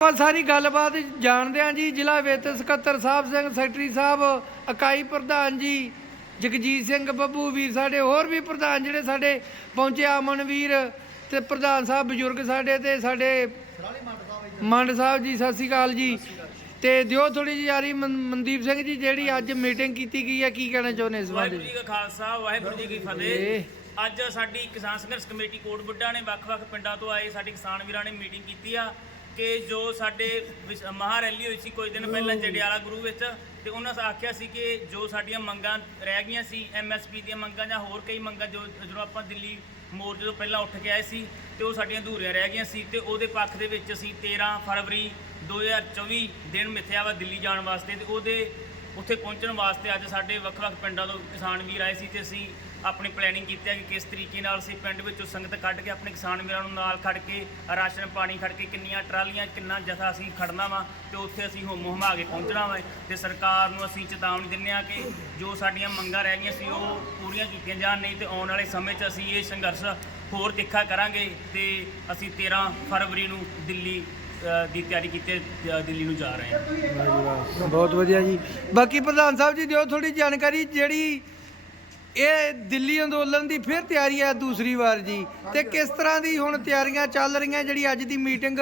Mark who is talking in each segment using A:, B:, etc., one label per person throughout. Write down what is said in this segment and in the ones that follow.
A: ਆਪਾਂ ਸਾਰੀ ਗੱਲਬਾਤ ਜਾਣਦੇ ਹਾਂ ਜੀ ਜ਼ਿਲ੍ਹਾ ਵਿੱਤ ਸਕੱਤਰ ਸਾਹਿਬ ਸਿੰਘ ਸੈਕਟਰੀ ਸਾਹਿਬ ਇਕਾਈ ਪ੍ਰਧਾਨ ਜੀ ਜਗਜੀਤ ਸਿੰਘ ਬੱਬੂ ਵੀਰ ਸਾਡੇ ਹੋਰ ਵੀ ਪ੍ਰਧਾਨ ਜਿਹੜੇ ਸਾਡੇ ਪਹੁੰਚੇ ਅਮਨ ਵੀਰ ਤੇ ਪ੍ਰਧਾਨ ਸਾਹਿਬ ਬਜ਼ੁਰਗ ਸਾਡੇ ਤੇ ਸਾਡੇ ਮੰਡ ਸਾਹਿਬ ਜੀ ਸਤਿ ਸ਼੍ਰੀ ਅਕਾਲ ਜੀ। ਤੇ ਦਿਓ ਥੋੜੀ ਜਿਹੀ ਯਾਰੀ ਮਨ- ਮਨਦੀਪ ਸਿੰਘ ਜੀ ਜਿਹੜੀ ਅੱਜ ਮੀਟਿੰਗ ਕੀਤੀ ਗਈ ਹੈ ਕੀ ਕਹਿਣਾ ਚਾਹੁੰਦੇ ਇਸ ਬਾਰੇ?
B: ਵਾਹਿਗੁਰੂ ਜੀ ਕਾ ਖਾਲਸਾ ਵਾਹਿਗੁਰੂ ਜੀ ਕੀ ਫਤਿਹ। ਅੱਜ ਸਾਡੀ ਕਿਸਾਨ ਸੰਘਰਸ਼ ਕਮੇਟੀ ਕੋਟ ਬੁੱਢਾ ਨੇ ਵੱਖ-ਵੱਖ ਪਿੰਡਾਂ ਤੋਂ ਆਏ ਸਾਡੇ ਕਿਸਾਨ ਵੀਰਾਂ ਨੇ ਮੀਟਿੰਗ ਕੀਤੀ ਆ। ਕਿ ਜੋ ਸਾਡੇ ਵਿਸ- ਮਹਾਂ ਰੈਲੀ ਹੋਈ ਸੀ ਕੁਝ ਦਿਨ ਪਹਿਲਾਂ ਜੜਿਆਲਾ ਗੁਰੂ ਵਿੱਚ ਤੇ ਉਹਨਾਂ ਨੇ ਆਖਿਆ ਸੀ ਕਿ ਜੋ ਸਾਡੀਆਂ ਮੰਗਾਂ ਰਹਿ ਗਈਆਂ ਸੀ ਐਮਐਸਪੀ ਦੀਆਂ ਮੰਗਾਂ ਜਾਂ ਹੋਰ ਕਈ ਮੰਗਾਂ ਜੋ ਜਦੋਂ ਆਪਾਂ ਦਿੱਲੀ ਮੋਰਚੇ ਤੋਂ ਪਹਿਲਾਂ ਉੱਠ ਕੇ ਆਏ ਸੀ ਤੇ ਉਹ ਸਾਡੀਆਂ ਅਧੂਰੀਆਂ ਰਹਿ ਗਈਆਂ ਸੀ ਤੇ ਉਹਦੇ ਪੱਖ ਦੇ ਵਿੱਚ ਅਸੀਂ 13 ਫਰਵਰੀ 2024 ਦਿਨ ਮਿੱਥਿਆ ਵਾ ਦਿੱਲੀ ਜਾਣ ਵਾਸਤੇ ਤੇ ਉਹਦੇ ਉੱਥੇ ਪਹੁੰਚਣ ਵਾਸਤੇ ਅੱਜ ਸਾਡੇ ਵੱਖ-ਵੱਖ ਪਿੰਡਾਂ ਤੋਂ ਕਿਸਾਨ ਵੀਰ ਆਏ ਸੀ ਤੇ ਅਸੀਂ ਆਪਣੀ ਪਲੈਨਿੰਗ ਕੀਤੀ ਹੈ ਕਿ ਕਿਸ ਤਰੀਕੇ ਨਾਲ ਅਸੀਂ ਪਿੰਡ ਵਿੱਚੋਂ ਸੰਗਤ ਕੱਢ ਕੇ ਆਪਣੇ ਕਿਸਾਨ ਵੀਰਾਂ ਨੂੰ ਨਾਲ ਖੜ ਕੇ, ਰਾਸ਼ਨ ਪਾਣੀ ਖੜ ਕੇ ਕਿੰਨੀਆਂ ਟਰਾਲੀਆਂ, ਕਿੰਨਾ ਜਥਾ ਅਸੀਂ ਖੜਨਾ ਵਾ ਤੇ ਉੱਥੇ ਅਸੀਂ ਹੁਮ ਹਮਾ ਕੇ ਪਹੁੰਚਣਾ ਵਾ ਤੇ ਸਰਕਾਰ ਨੂੰ ਅਸੀਂ ਚੇਤਾਵਨੀ ਦਿੰਦੇ ਆ ਕਿ ਜੋ ਸਾਡੀਆਂ ਮੰਗਾਂ ਰਹਿ ਗਈਆਂ ਸੀ ਉਹ ਪੂਰੀਆਂ ਕੀਤੀਆਂ ਜਾਣ, ਨਹੀਂ ਤੇ ਆਉਣ ਵਾਲੇ ਸਮੇਂ 'ਚ ਅਸੀਂ ਇਹ ਸੰਘਰਸ਼ ਹੋਰ ਤਿੱਖਾ ਕਰਾਂਗੇ ਤੇ ਅਸੀਂ 13 ਫਰਵਰੀ ਨੂੰ ਦਿੱਲੀ ਦੀ ਤਿਆਰੀ ਕੀਤੇ ਦਿੱਲੀ ਨੂੰ ਜਾ ਰਹੇ ਹਾਂ।
A: ਬਹੁਤ ਵਧੀਆ ਜੀ। ਬਾਕੀ ਪ੍ਰਧਾਨ ਸਾਹਿਬ ਜੀ ਦਿਓ ਥੋੜੀ ਜਾਣਕਾਰੀ ਜਿਹੜੀ ਇਹ ਦਿੱਲੀ ਅੰਦੋਲਨ ਦੀ ਫਿਰ ਤਿਆਰੀ ਹੈ ਦੂਸਰੀ ਵਾਰ ਜੀ। ਤੇ ਕਿਸ ਤਰ੍ਹਾਂ ਦੀ ਹੁਣ ਤਿਆਰੀਆਂ ਚੱਲ ਰਹੀਆਂ ਜਿਹੜੀ ਅੱਜ ਦੀ ਮੀਟਿੰਗ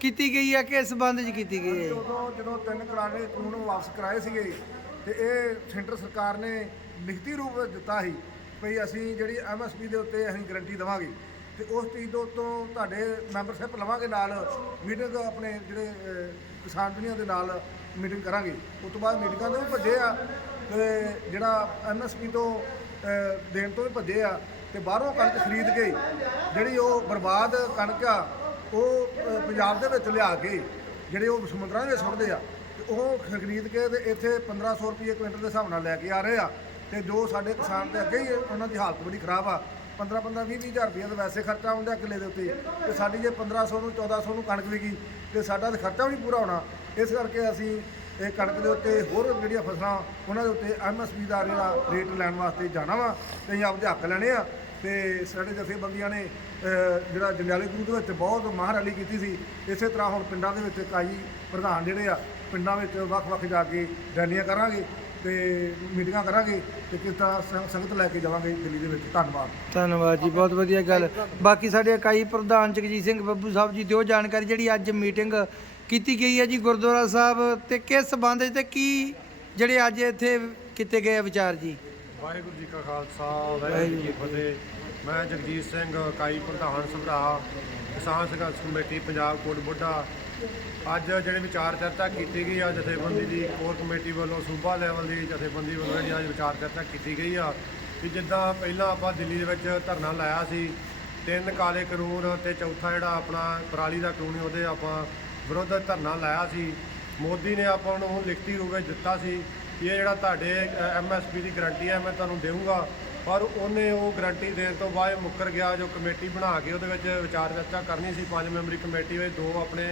A: ਕੀਤੀ ਗਈ ਹੈ ਕਿਸ ਸੰਬੰਧ 'ਚ ਕੀਤੀ ਗਈ ਹੈ?
C: ਉਦੋਂ ਜਦੋਂ ਤਿੰਨ ਕਰਾਰੇ ਕਾਨੂੰਨ ਵਾਪਸ ਕਰਾਏ ਸੀਗੇ ਤੇ ਇਹ ਸੈਂਟਰ ਸਰਕਾਰ ਨੇ ਲਿਖਤੀ ਰੂਪ ਵਿੱਚ ਦਿੱਤਾ ਸੀ ਵੀ ਅਸੀਂ ਜਿਹੜੀ ਐਮਐਸਪੀ ਦੇ ਉੱਤੇ ਅਸੀਂ ਗਰੰਟੀ ਦੇਵਾਂਗੇ। ਤੇ ਉਸ ਚੀਜ਼ ਤੋਂ ਤੋਂ ਤੁਹਾਡੇ ਮੈਂਬਰਸ਼ਿਪ ਲਵਾਂਗੇ ਨਾਲ ਮੀਟਿੰਗ ਆਪਣੇ ਜਿਹੜੇ ਕਿਸਾਨ ਦੁਨੀਆ ਦੇ ਨਾਲ ਮੀਟਿੰਗ ਕਰਾਂਗੇ। ਉਸ ਤੋਂ ਬਾਅਦ ਮੀਟਿੰਗਾਂ ਦੇ ਵੀ ਭੱਜੇ ਆ ਤੇ ਜਿਹੜਾ ਐਮਐਸਪੀ ਤੋਂ ਦੇਣ ਤੋਂ ਵੀ ਭੱਜੇ ਆ ਤੇ ਬਾਹਰੋਂ ਕਣਕ ਖਰੀਦ ਕੇ ਜਿਹੜੀ ਉਹ ਬਰਬਾਦ ਕਣਕ ਆ, ਉਹ ਪੰਜਾਬ ਦੇ ਵਿੱਚ ਲਿਆ ਕੇ ਜਿਹੜੇ ਉਹ ਸਮੁੰਦਰਾਂ ਦੇ ਵਿੱਚ ਸੁੱਟਦੇ ਆ, ਤੇ ਉਹ ਖਰੀਦ ਕੇ ਤੇ ਇੱਥੇ 1500 ਰੁਪਏ ਕੁਇੰਟਲ ਦੇ ਹਿਸਾਬ ਨਾਲ ਲੈ ਕੇ ਆ ਰਹੇ ਆ, ਤੇ ਜੋ ਸਾਡੇ ਕਿਸਾਨ ਦੇ ਅੱਗੇ ਹੀ ਉਹਨਾਂ ਦੀ ਹਾਲਤ ਬੜੀ ਖਰਾਬ ਆ 15 15 20 ਹਜ਼ਾਰ ਰੁਪਏ ਦਾ ਵੈਸੇ ਖਰਚਾ ਹੁੰਦਾ ਕਿੱਲੇ ਦੇ ਉੱਤੇ, ਤੇ ਸਾਡੀ ਜੇ 1500 ਨੂੰ 1400 ਨੂੰ ਕਣਕ ਵਿਕੀ, ਤੇ ਸਾਡਾ ਤਾਂ ਖਰਚਾ ਵੀ ਨਹੀਂ ਪੂਰਾ ਹੋਣਾ, ਇਸ ਕਰਕੇ ਅਸੀਂ ਇਹ ਕਣਕ ਦੇ ਉੱਤੇ ਹੋਰ ਜਿਹੜੀਆਂ ਫਸਲਾਂ, ਉਹਨਾਂ ਦੇ ਉੱਤੇ ਐਮਐਸਪੀ ਦਾ ਜਿਹੜਾ ਰੇਟ ਲੈਣ ਵਾਸਤੇ ਜਾਣਾ ਵਾ ਤੇ ਅਸੀਂ ਆਪਦੇ ਹੱਕ ਲੈਣੇ ਆ। ਤੇ ਸਾਡੇ ਜਥੇਬੰਦੀਆਂ ਨੇ ਜਿਹੜਾ ਜੰਡਿਆਲੇ ਗੁਰੂ ਦੇ ਵਿੱਚ ਬਹੁਤ ਮਹਾਂ ਰੈਲੀ ਕੀਤੀ ਸੀ। ਇਸੇ ਤਰ੍ਹਾਂ ਹੁਣ ਪਿੰਡਾਂ ਦੇ ਵਿੱਚ ਇਕਾਈ ਪ੍ਰਧਾਨ ਜਿਹੜੇ ਆ, ਪਿੰਡਾਂ ਵਿੱਚ ਵੱਖ-ਵੱਖ ਜਾ ਕੇ ਰੈਲੀਆਂ ਕਰਾਂਗੇ ਤੇ ਮੀਟਿੰਗਾਂ ਕਰਾਂਗੇ ਤੇ ਕਿਸ ਤਰ੍ਹਾਂ ਸੰਗਤ ਲੈ ਕੇ ਜਾਵਾਂਗੇ ਦਿੱਲੀ ਦੇ ਵਿੱਚ। ਧੰਨਵਾਦ।
A: ਧੰਨਵਾਦ ਜੀ, ਬਹੁਤ ਵਧੀਆ ਗੱਲ। ਬਾਕੀ ਸਾਡੇ ਇਕਾਈ ਪ੍ਰਧਾਨ ਜਗਜੀਤ ਸਿੰਘ ਬੱਬੂ ਸਾਹਿਬ ਜੀ ਦਿਓ ਜਾਣਕਾਰੀ ਜਿਹੜੀ ਅੱਜ ਮੀਟਿੰਗ ਕੀਤੀ ਗਈ ਹੈ ਜੀ ਗੁਰਦੁਆਰਾ ਸਾਹਿਬ ਤੇ ਕਿਸ ਸੰਬੰਧ ਤੇ ਕੀ ਜਿਹੜੇ ਅੱਜ ਇੱਥੇ ਕੀਤੇ ਗਏ ਆ ਵਿਚਾਰ ਜੀ?
D: ਵਾਹਿਗੁਰੂ ਜੀ ਕਾ ਖਾਲਸਾ ਵਾਹਿਗੁਰੂ ਜੀ ਕੀ ਫਤਿਹ। ਮੈਂ ਜਗਜੀਤ ਸਿੰਘ ਇਕਾਈ ਪ੍ਰਧਾਨ ਸਭਰਾ ਕਿਸਾਨ ਸੰਘਰਸ਼ ਕਮੇਟੀ ਪੰਜਾਬ ਕੋਟ ਬੁੱਢਾ। ਅੱਜ ਜਿਹੜੇ ਵਿਚਾਰ ਚਰਚਾ ਕੀਤੀ ਗਈ ਆ ਜਥੇਬੰਦੀ ਦੀ ਕੋਰ ਕਮੇਟੀ ਵੱਲੋਂ ਸੂਬਾ ਲੈਵਲ ਦੀ ਜਥੇਬੰਦੀ ਵੱਲੋਂ ਜਿਹੜੀ ਅੱਜ ਵਿਚਾਰ ਚਰਚਾ ਕੀਤੀ ਗਈ ਆ ਕਿ ਜਿੱਦਾਂ ਪਹਿਲਾਂ ਆਪਾਂ ਦਿੱਲੀ ਦੇ ਵਿੱਚ ਧਰਨਾ ਲਾਇਆ ਸੀ ਤਿੰਨ ਕਾਲੇ ਕਾਨੂੰਨ ਤੇ ਚੌਥਾ ਜਿਹੜਾ ਆਪਣਾ ਪਰਾਲੀ ਦਾ ਕਾਨੂੰਨ ਉਹਦੇ ਆਪਾਂ ਵਿਰੁੱਧ ਧਰਨਾ ਲਾਇਆ ਸੀ। ਮੋਦੀ ਨੇ ਆਪਾਂ ਨੂੰ ਲਿਖਤੀ ਰੂਪ ਵਿੱਚ ਦਿੱਤਾ ਸੀ ਕਿ ਇਹ ਜਿਹੜਾ ਤੁਹਾਡੇ ਐਮਐਸਪੀ ਦੀ ਗਾਰੰਟੀ ਹੈ, ਮੈਂ ਤੁਹਾਨੂੰ ਦੇਵਾਂਗਾ ਪਰ ਉਹਨੇ ਉਹ ਗਾਰੰਟੀ ਦੇਣ ਤੋਂ ਬਾਅਦ ਮੁੱਕਰ ਗਿਆ, ਜੋ ਕਮੇਟੀ ਬਣਾ ਕੇ ਉਹਦੇ ਵਿੱਚ ਵਿਚਾਰ ਚਰਚਾ ਕਰਨੀ ਸੀ। ਪੰਜ ਮੈਂਬਰੀ ਕਮੇਟੀ ਵਿੱਚ ਦੋ ਆਪਣੇ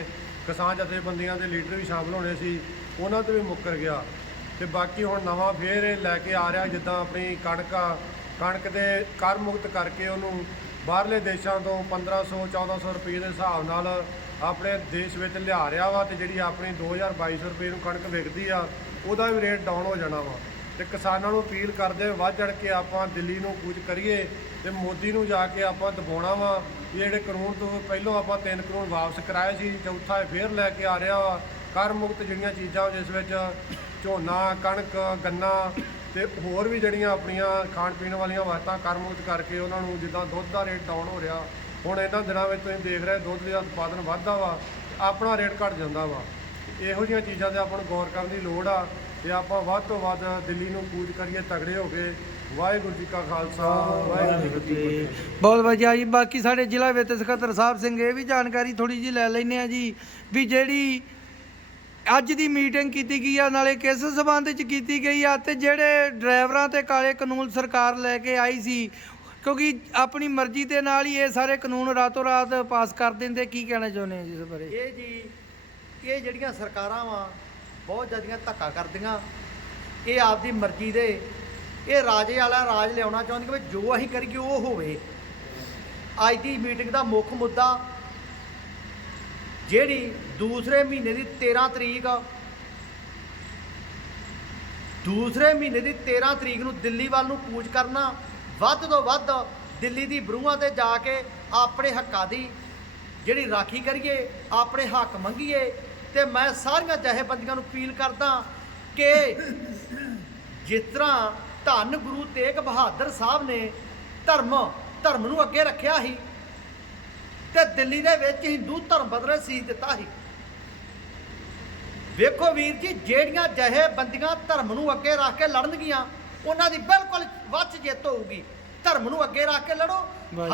D: ਕਿਸਾਨ ਜਥੇਬੰਦੀਆਂ ਦੇ ਲੀਡਰ ਵੀ ਸ਼ਾਮਲ ਹੋਣੇ ਸੀ, ਉਹਨਾਂ ਤੋਂ ਵੀ ਮੁੱਕਰ ਗਿਆ। ਤੇ ਬਾਕੀ ਹੁਣ ਨਵਾਂ ਫੇਰ ਇਹ ਲੈ ਕੇ ਆ ਰਿਹਾ, ਜਿੱਦਾਂ ਆਪਣੀ ਕਣਕ ਕਣਕ ਦੇ ਕਰ ਮੁਕਤ ਕਰਕੇ ਉਹਨੂੰ ਬਾਹਰਲੇ ਦੇਸ਼ਾਂ ਤੋਂ 1500 1400 ਰੁਪਏ ਦੇ ਹਿਸਾਬ ਨਾਲ ਆਪਣੇ ਦੇਸ਼ ਵਿੱਚ ਲਿਆ ਰਿਹਾ ਵਾ ਤੇ ਜਿਹੜੀ ਆਪਣੀ 2200 ਰੁਪਏ ਨੂੰ ਕਣਕ ਵਿਕਦੀ ਆ ਉਹਦਾ ਵੀ ਰੇਟ ਡਾਊਨ ਹੋ ਜਾਣਾ ਵਾ। ਤੇ ਕਿਸਾਨਾਂ ਨੂੰ ਅਪੀਲ ਕਰਦੇ ਹਾਂ, ਵੱਧ ਚੜ ਕੇ ਆਪਾਂ ਦਿੱਲੀ ਨੂੰ ਕੂਚ ਕਰੀਏ ਤੇ ਮੋਦੀ ਨੂੰ ਜਾ ਕੇ ਆਪਾਂ ਦਬਾਉਣਾ ਵਾ ਵੀ ਜਿਹੜੇ ਕਾਨੂੰਨ ਤੋਂ ਪਹਿਲਾਂ ਆਪਾਂ ਤਿੰਨ ਕਾਨੂੰਨ ਵਾਪਸ ਕਰਾਏ ਸੀ ਚੌਥਾ ਇਹ ਫੇਰ ਲੈ ਕੇ ਆ ਰਿਹਾ ਵਾ। ਕਰ ਮੁਕਤ ਜਿਹੜੀਆਂ ਚੀਜ਼ਾਂ ਜਿਸ ਵਿੱਚ ਝੋਨਾ ਕਣਕ ਗੰਨਾ ਤੇ ਹੋਰ ਵੀ ਜਿਹੜੀਆਂ ਆਪਣੀਆਂ ਖਾਣ ਪੀਣ ਵਾਲੀਆਂ ਵਸਤਾਂ ਕਰ ਮੁਕਤ ਕਰਕੇ ਉਹਨਾਂ ਨੂੰ ਜਿੱਦਾਂ ਦੁੱਧ ਦਾ ਰੇਟ ਡਾਊਨ ਹੋ ਰਿਹਾ ਹੁਣ ਇਹਨਾਂ ਦਿਨਾਂ ਵਿੱਚ ਤੁਸੀਂ ਦੇਖ ਰਹੇ ਦੁੱਧ ਦਾ ਉਤਪਾਦਨ ਵੱਧਦਾ ਵਾ ਆਪਣਾ ਰੇਟ ਘਟ ਜਾਂਦਾ ਵਾ। ਇਹੋ ਜਿਹੀਆਂ ਚੀਜ਼ਾਂ ਤੇ ਆਪਾਂ ਨੂੰ ਗੌਰ ਕਰਨ ਦੀ ਲੋੜ ਆ ਤੇ ਆਪਾਂ ਵੱਧ ਤੋਂ ਵੱਧ ਦਿੱਲੀ ਨੂੰ ਕੂਚ ਕਰੀਏ, ਤਗੜੇ ਹੋ ਕੇ। ਵਾਹਿਗੁਰੂ ਜੀ ਕਾ ਖਾਲਸਾ, ਵਾਹਿਗੁਰੂ ਜੀ ਕੀ ਫਤਿਹ।
A: ਬਹੁਤ ਵਧੀਆ ਜੀ। ਬਾਕੀ ਸਾਡੇ ਜ਼ਿਲ੍ਹਾ ਵਿੱਚ ਸਕੱਤਰ ਸਾਹਿਬ ਸਿੰਘ, ਇਹ ਵੀ ਜਾਣਕਾਰੀ ਥੋੜੀ ਜੀ ਲੈ ਲੈਨੇ ਆ ਜੀ ਵੀ ਜਿਹੜੀ ਅੱਜ ਦੀ ਮੀਟਿੰਗ ਕੀਤੀ ਗਈ ਆ, ਨਾਲੇ ਕਿਸ ਸਬੰਧ ਚ ਕੀਤੀ ਗਈ ਆ ਤੇ ਜਿਹੜੇ ਡਰਾਈਵਰਾਂ ਤੇ ਕਾਲੇ ਕਾਨੂੰਨ ਸਰਕਾਰ ਲੈ ਕੇ ਆਈ ਸੀ ਕਿਉਂਕਿ ਆਪਣੀ ਮਰਜ਼ੀ ਦੇ ਨਾਲ ਹੀ ਇਹ ਸਾਰੇ ਕਾਨੂੰਨ ਰਾਤੋਂ ਰਾਤ ਪਾਸ ਕਰ ਦਿੰਦੇ, ਕੀ ਕਹਿਣਾ ਚਾਹੁੰਦੇ ਆ ਜੀ ਇਸ ਬਾਰੇ?
E: ਇਹ ਜੀ, ਇਹ ਜਿਹੜੀਆਂ ਸਰਕਾਰਾਂ ਵਾ, ਬਹੁਤ ਜ਼ਿਆਦੀਆਂ ਧੱਕਾ ਕਰਦੀਆਂ। ਇਹ ਆਪਦੀ ਮਰਜ਼ੀ ਦੇ, ਇਹ ਰਾਜੇ ਵਾਲਾ ਰਾਜ ਲਿਆਉਣਾ ਚਾਹੁੰਦੀਆਂ ਵੀ ਜੋ ਅਸੀਂ ਕਰੀਏ ਉਹ ਹੋਵੇ। ਅੱਜ ਦੀ ਮੀਟਿੰਗ ਦਾ ਮੁੱਖ ਮੁੱਦਾ ਜਿਹੜੀ ਦੂਸਰੇ ਮਹੀਨੇ ਦੀ 13 ਤਰੀਕ ਦੂਸਰੇ ਮਹੀਨੇ ਦੀ 13 ਤਰੀਕ ਨੂੰ ਦਿੱਲੀ ਵੱਲ ਨੂੰ ਕੂਚ ਕਰਨਾ ਵੱਧ ਤੋਂ ਵੱਧ ਦਿੱਲੀ ਦੀ ਬਰੂਹਾਂ ਤੇ ਜਾ ਕੇ ਆਪਣੇ ਹੱਕਾਂ ਦੀ ਜਿਹੜੀ ਰਾਖੀ ਕਰੀਏ, ਆਪਣੇ ਹੱਕ ਮੰਗੀਏ ਤੇ ਮੈਂ ਸਾਰੀਆਂ ਜਥੇਬੰਦੀਆਂ ਨੂੰ ਅਪੀਲ ਕਰਦਾ ਕਿ ਜਿਸ ਤਰ੍ਹਾਂ ਧੰਨ ਗੁਰੂ ਤੇਗ ਬਹਾਦਰ ਸਾਹਿਬ ਨੇ ਧਰਮ ਧਰਮ ਨੂੰ ਅੱਗੇ ਰੱਖਿਆ ਸੀ ਤੇ ਦਿੱਲੀ ਦੇ ਵਿੱਚ ਹਿੰਦੂ ਧਰਮ ਬਦਲੇ ਸੀ ਦਿੱਤਾ ਸੀ। ਵੇਖੋ ਵੀਰ ਜੀ, ਜਿਹੜੀਆਂ ਜਥੇਬੰਦੀਆਂ ਧਰਮ ਨੂੰ ਅੱਗੇ ਰੱਖ ਕੇ ਲੜਨਗੀਆਂ ਉਹਨਾਂ ਦੀ ਬਿਲਕੁਲ ਵੱਚ ਜਿੱਤ ਹੋਊਗੀ। ਧਰਮ ਨੂੰ ਅੱਗੇ ਰੱਖ ਕੇ ਲੜੋ।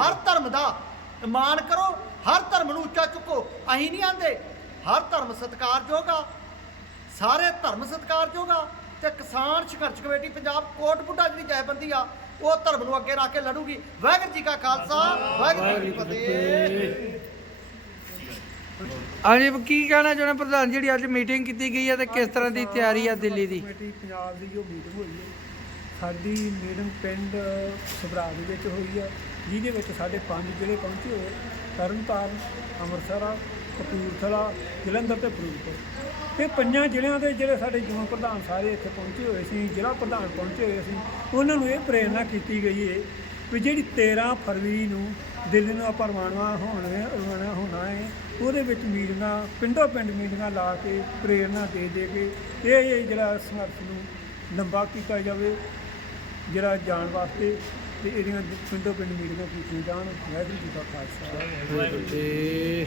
E: ਹਰ ਧਰਮ ਦਾ ਮਾਣ ਕਰੋ। ਹਰ ਧਰਮ ਨੂੰ ਉੱਚਾ ਚੁੱਕੋ। ਅਸੀਂ ਨਹੀਂ ਆਂਦੇ। ਹਰ ਧਰਮ ਸਤਿਕਾਰਯੋਗ ਆ। ਸਾਰੇ ਧਰਮ ਸਤਿਕਾਰਯੋਗ ਆ। ਤੇ ਕਿਸਾਨ ਸੰਘਰਸ਼ ਕਮੇਟੀ ਪੰਜਾਬ ਕੋਟ ਬੁੱਢਾ ਜਿਹੜੀ ਜਥੇਬੰਦੀ ਆ ਉਹ ਧਰਮ ਨੂੰ ਅੱਗੇ ਰੱਖ ਕੇ ਲੜੂਗੀ। ਵਾਹਿਗੁਰੂ ਜੀ ਕਾ ਖਾਲਸਾ। ਵਾਹਿਗੁਰੂ ਜੀ ਕੀ ਫਤਿਹ।
A: ਹਾਂਜੀ ਕੀ ਕਹਿਣਾ ਚਾਹੁੰਦੇ ਪ੍ਰਧਾਨ ਜਿਹੜੀ ਅੱਜ ਮੀਟਿੰਗ ਕੀਤੀ ਗਈ ਹੈ ਤੇ ਕਿਸ ਤਰ੍ਹਾਂ ਦੀ ਤਿਆਰੀ ਆ ਦਿੱਲੀ ਦੀ?
F: ਕਮੇਟੀ ਪੰਜਾਬ ਦੀ ਜੋ ਮੀਟਿੰਗ ਹੋਈ ਹੈ ਸਾਡੀ ਮੀਟਿੰਗ ਪਿੰਡ ਸਭਰਾ ਦੇ ਵਿੱਚ ਹੋਈ ਆ, ਜਿਹਦੇ ਵਿੱਚ ਸਾਡੇ ਪੰਜ ਜ਼ਿਲ੍ਹੇ ਪਹੁੰਚੇ ਹੋਏ ਤਰਨਤਾਰਨ, ਅੰਮ੍ਰਿਤਸਰ, ਕਪੂਰਥਲਾ, ਜਲੰਧਰ ਤੇ ਫਿਰੋਜ਼ਪੁਰ ਇਹ ਪੰਜਾਂ ਜ਼ਿਲ੍ਹਿਆਂ ਦੇ ਜਿਹੜੇ ਸਾਡੇ ਜੂਨ ਪ੍ਰਧਾਨ ਸਾਰੇ ਇੱਥੇ ਪਹੁੰਚੇ ਹੋਏ ਸੀ, ਜ਼ਿਲ੍ਹਾ ਪ੍ਰਧਾਨ ਪਹੁੰਚੇ ਹੋਏ ਸੀ, ਉਹਨਾਂ ਨੂੰ ਇਹ ਪ੍ਰੇਰਣਾ ਕੀਤੀ ਗਈ ਹੈ ਵੀ ਜਿਹੜੀ 13 ਫਰਵਰੀ ਨੂੰ ਦਿੱਲੀ ਨੂੰ ਆਪਾਂ ਰਵਾਨਾ ਹੋਣਾ ਰਵਾਨਾ ਹੋਣਾ ਹੈ ਉਹਦੇ ਵਿੱਚ ਮੀਟਿੰਗਾਂ, ਪਿੰਡੋਂ ਪਿੰਡ ਮੀਟਿੰਗਾਂ ਲਾ ਕੇ ਪ੍ਰੇਰਣਾ ਦੇ ਦੇ ਕੇ ਇਹ ਜਿਹੜਾ ਸੰਘਰਸ਼ ਨੂੰ ਲੰਬਾ ਕੀਤਾ ਜਾਵੇ। ਜਿਹੜਾ ਜਾਣ ਵਾਸਤੇ ਤੇ ਇਹਦੀਆਂ ਪਿੰਡੋ ਪਿੰਡ ਮੀਟਿੰਗਾਂ ਕੀਤੀਆਂ ਜਾਣ। ਵਾਹਿਗੁਰੂ ਜੀ ਕਾ ਖਾਲਸਾ।
A: ਤੇ